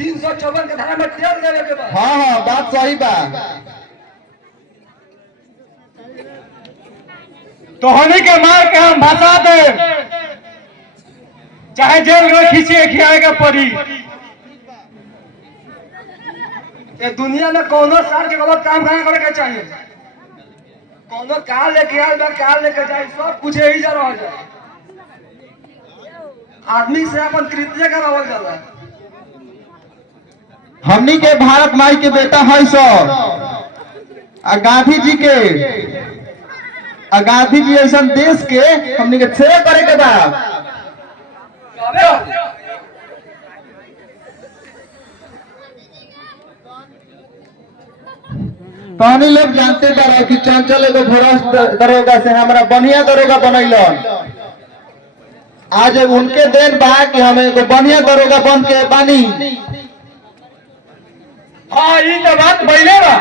354 के धारा में तेल देवे के बाद। हाँ हाँ बात सही बा। तो हनी के मार के हम भसा दे, चाहे जेल में खींचे खियाएगा पड़ी। ये दुनिया में कोनो सार के गलत काम कहाँ करे के चाहिए। कोनो कार लेके आए बा, कार लेके जाए, सब कुछ यही जा रहा है। आदमी से अपन कृत्य करावल जाला। हमनी के भारत माई के बेटा है सो, गांधी जी के, गांधी जी ऐसा देश के हमनी के सेवा करे के बा। पानी लोग जानते रहे कि चंचल एगो भ्रष्ट दरोगा से हमारा बढ़िया दरोगा बनैलन। आज उनके देन बा कि हम एगो बढ़िया दरोगा बन के बानी। हाँ ये तो बात पहले बा।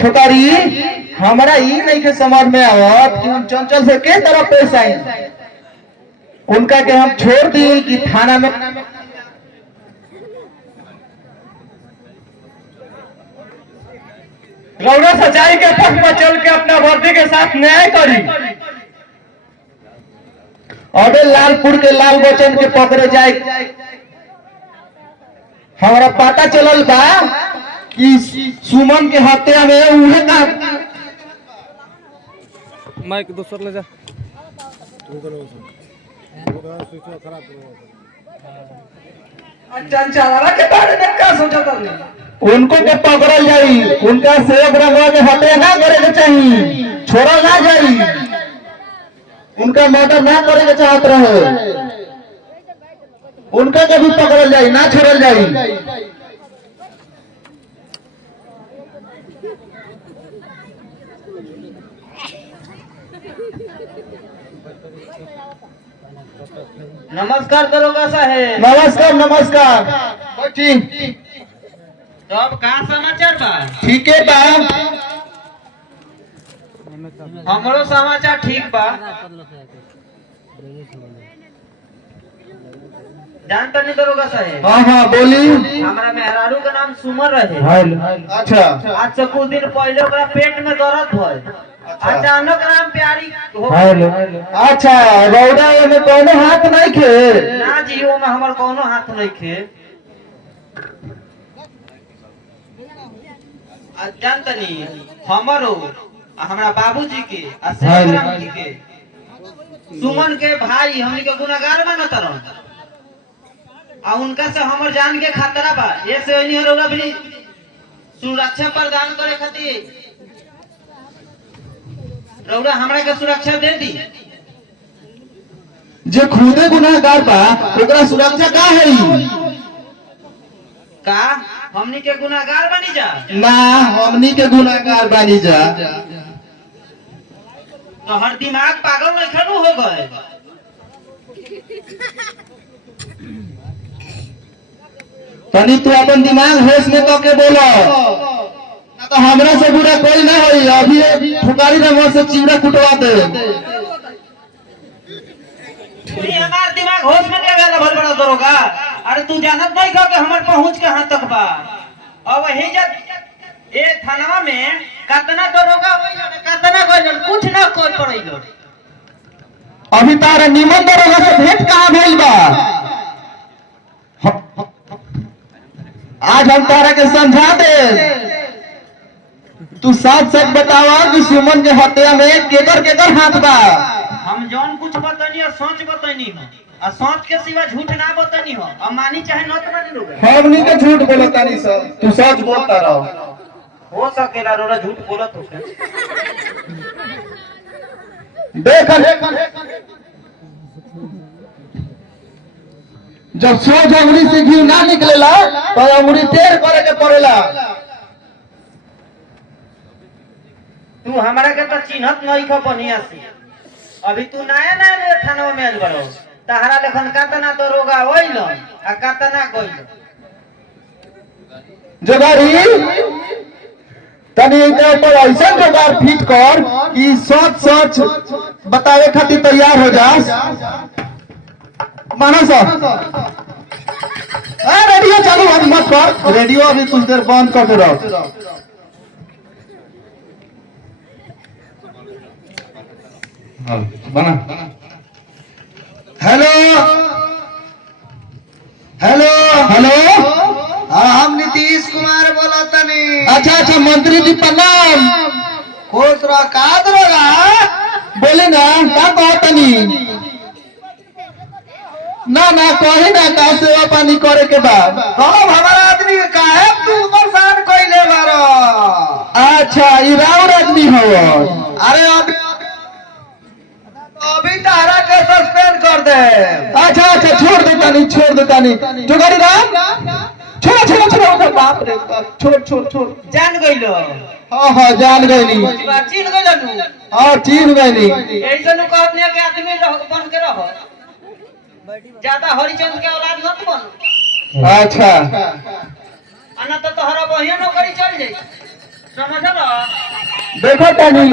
ठोकारी हमारा ये नहीं के समझ में आवत कि हम चंचल से के तरह पेश आए। उनका के हम छोड़ दी कि थाना में रौरा सच्चाई के पथ पर चल के अपना वर्दी के साथ न्याय करी। अबे लालपुर के लाल बच्चन के पकड़े जाए। हमारा पता चलल बा कि सुमन के हत्या में उहे का माइक दूसर ले जा। चंचला के बारे में क्या सोचा तुमने। उनको के पकड़ल जाई, उनका सेवक रंगवा के हत्या ना करे के चाहिए, छोड़ल ना जाई। उनका मर्डर ना करे के चाहत रहे, उनका के भी पकड़ल जाई, ना छोड़ल जाई। नमस्कार दरोगा साहेब। नमस्कार नमस्कार। बैठी। तो अब कहाँ समाचार बा। ठीक है बा। हमरो समाचार ठीक बा। जानता नहीं दरोगा साहेब। हाँ हाँ बोली। हमारा मेहरारू का नाम सुमन रहे। अच्छा आज से कुछ दिन पहले ओकरा पेट में दर्द भइल। अचानक राम प्यारी हो अच्छा रौदा में कोनो हाथ नहीं खे। ना जी वो में हमार कोनो हाथ नहीं खे। जानता नहीं हमारो हमारा बाबूजी के आ सेवाराम जी के सुमन के भाई हमनी के गुनाहगार मानत रहन। आ उनका से हमर जान के खतरा बा। ये से नहीं रौरा भी सुरक्षा प्रदान करे खातिर रौरा हमरा के सुरक्षा दे दी। जे खुदे गुनाहगार बा ओकरा सुरक्षा का है। का हमनी के गुनाहगार बनी जा। ना हमनी के गुनाहगार बानी जा। तो हर दिमाग पागल नहीं खड़ू हो गए। तनी तू अपन दिमाग होश में तो के बोलो, ना तो हमरा से बुरा कोई ना होई। अभी ठुकारी रंगवा से चिवड़ा कुटवा दे। नहीं हमार दिमाग होश में क्या गया भर बड़ा दरोगा। अरे तू जानत नहीं का कि हमर पहुंच के हाथ तक बा। अब वही जब ए थाना में कितना दरोगा होइल कितना गइल कुछ ना कोई पड़इल। अभी तारा निमन दरोगा से भेंट कहाँ भइल बा। आज हम तारा के समझा दे। तू साथ साथ बतावा कि सुमन के हत्या में केकर केकर हाथ बा। हम जौन कुछ बतानी और सोच बतानी हो और सोच के सिवा झूठ ना बतानी हो। अब मानी चाहे न तो मानी लोग। हमनी के झूठ बोलता नहीं सर, तू सच बोलता रहो। हो सकेला रोरा झूठ बोलत हो। देख जब सोच अंगुरी से घी ना निकलेला तो अंगुरी टेढ़ करे के पड़ेला। तू हमारा के तो चिन्हत नहीं खा बढ़िया से। अभी तू नया नया थाना में आइल बड़ो। तहरा लेखन कातना दरोगा होइल आ कातना गइल। जोगारी तनी एकरा ऊपर ऐसा जुगाड़ फिट कर कि सच सच बतावे खातिर तैयार हो जा। मानो सर रेडियो चालू अभी मत कर, रेडियो अभी कुछ देर बंद कर दे रहो। बना हेलो हेलो हेलो हम नीतीश कुमार बोला तनी। अच्छा अच्छा मंत्री जी प्रणाम। खुश रह का दरोगा बोले ना का कहतनी ना ना कहे ना का सेवा पानी करे के बाद हम हमारा आदमी के काहे तू परेशान कइले बारो। अच्छा ई राउर आदमी हो। अरे अभी तारा के सस्पेंड कर दे। अच्छा अच्छा छोड़ दे तानी जोगाड़ी राम छोड़ छोड़ छोड़ बाप रे बाप छोड़ छोड़ छोड़ जान गइलो हाँ जान गईली चिन गइलो नु हाँ चीन गईली ऐसे नु कहत के आदमी बन के रहो, ज्यादा हरिचंद के औलाद मत बन। अच्छा अना तो तोहरा बढ़िया नौकरी चल जाई, समझ लो। देखो तानी